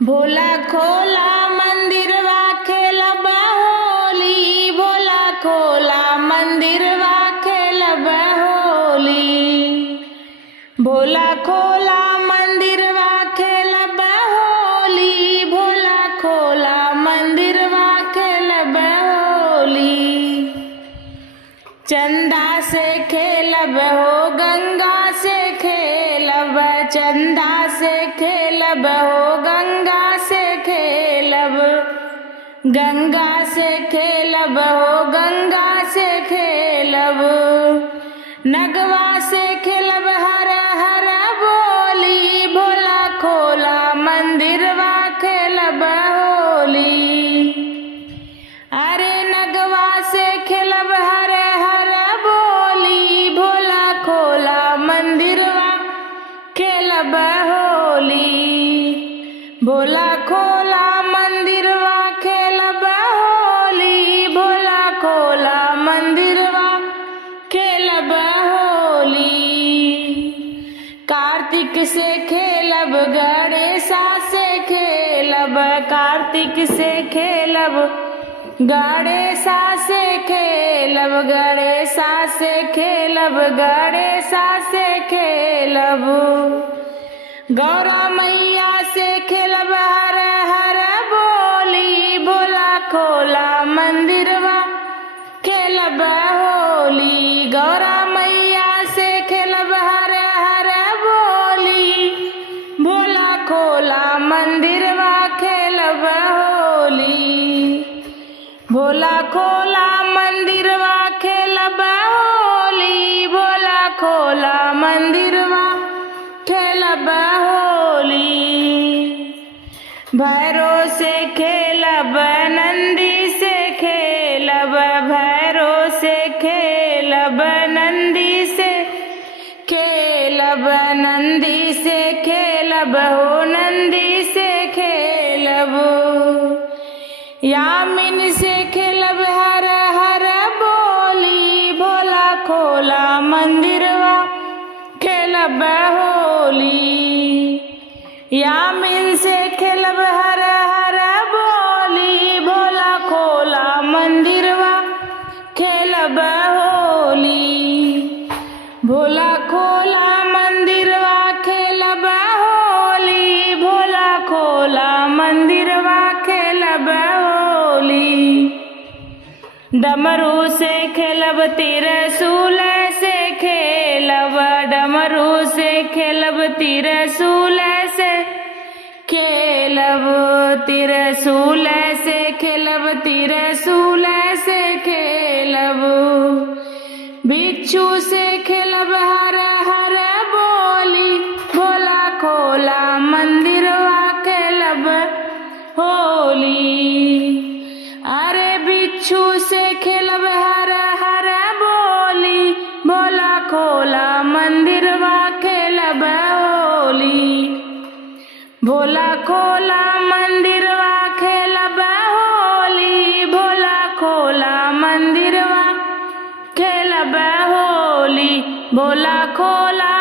भोला खोला मंदिरवा खेलब होली, भोला खोला मंदिरवा खेलब होली। भोला खोला मंदिरवा खेलब होली, भोला खोला मंदिरवा खेलब होली। चंदा से खेलब हो गंगा से खेलब, चंदा से खेलब हो गंगा से खेलब, गंगा से खेलब हो गंगा से खेलब। नगवा से खेलब हर हर बोली, भोला खोला मंदिरवा खेलब होली। अरे नगवा से खेलब हर हर बोली, भोला खोला मंदिरवा खेलब होली। भोला खोला मंदिरवा खेलब होली, भोला खोला मंदिरवा खेलब होली। कार्तिक से खेलब गणेशा से खेलब, कार्तिक से खेलब गणेशा से खेलब, गणेशा से खेलब, गणेशा से खेलब। गौरा मैया से खेलब हर हर बोली, भोला खोला मंदिरवा खेलब होली। गौरा मैया से खेलब हर हर बोली, भोला खोला मंदिरवा खेलब होली। भोला खोला मंदिरवा खेलब होली, भोला खोला मंदिरवा खेलब होली। भैरो से खेलब नंदी से खेलब, भैरो से खेलब नंदी से खेलब, नंदी से खेलब हो नंदी से खेलब। यामिन से खेलब हर हर बोली, भोला खोला मंदिरवा खेलब होली। यामिन से खेलब हर हर बोली, भोला खोला मंदिरवा खेलब होली। भोला खोला मंदिरवा खेलब होली, भोला खोला मंदिरवा खेलब होली। डमरू से खेलब त्रिशूल से खेलब, डमरू से खेलब त्रिशूल से खेलब, त्रिशूल से खेलब, त्रिशूल से खेलब। बिच्छू से खेलब हर हर बोली, भोला खोला मंदिरवा खेलब होली। अरे बिच्छू से खेलब हर हर बोली, भोला खोला मंदिरवा खेलब होली। भोला खोला मंदिरवा खेलब होली, भोला खोला मंदिरवा खेलब होली। भोला खोला